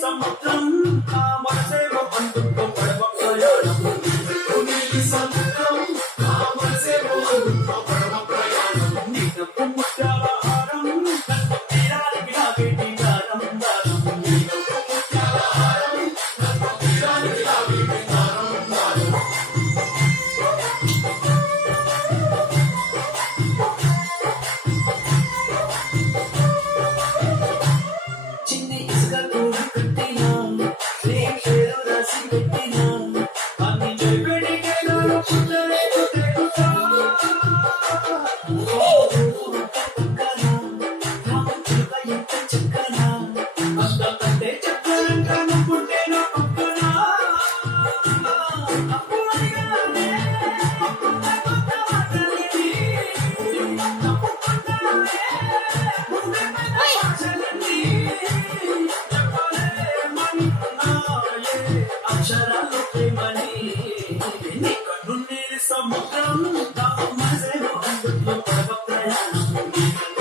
సముద్రం ఆ మనసేమో అందుకో పడవ ప్రయాణం సముద్రం ఆ మనసేమో అందుకో పడవ ప్రయాణం నీకు ముత్యాల హారం నన్ను తీరానికి లాగేటి దారం దారం నీకు ముత్యాల హారం నన్ను తీరానికి లాగేటి దారం దారం చిన్ని ఇసుక గూడు కట్టినా ప్రేమ పేరు రాసి పెట్టినా అన్ని చెవిడికే నాడు పుట్టలేదు తెలుసా పక్కన రామచిలుక ఎంత చక్కన అంతకంటే చక్కనంట నువ్వుంటే నా పక్కన అప్పుడైనానే కొత్త కొత్త మాటలని తప్పుకున్నానే ముందే భాషలన్నీ అక్షరాలు ప్రేమని నీ కన్ను నీరి సముద్రం మనసేమో అందులో పడవ ప్రయాణం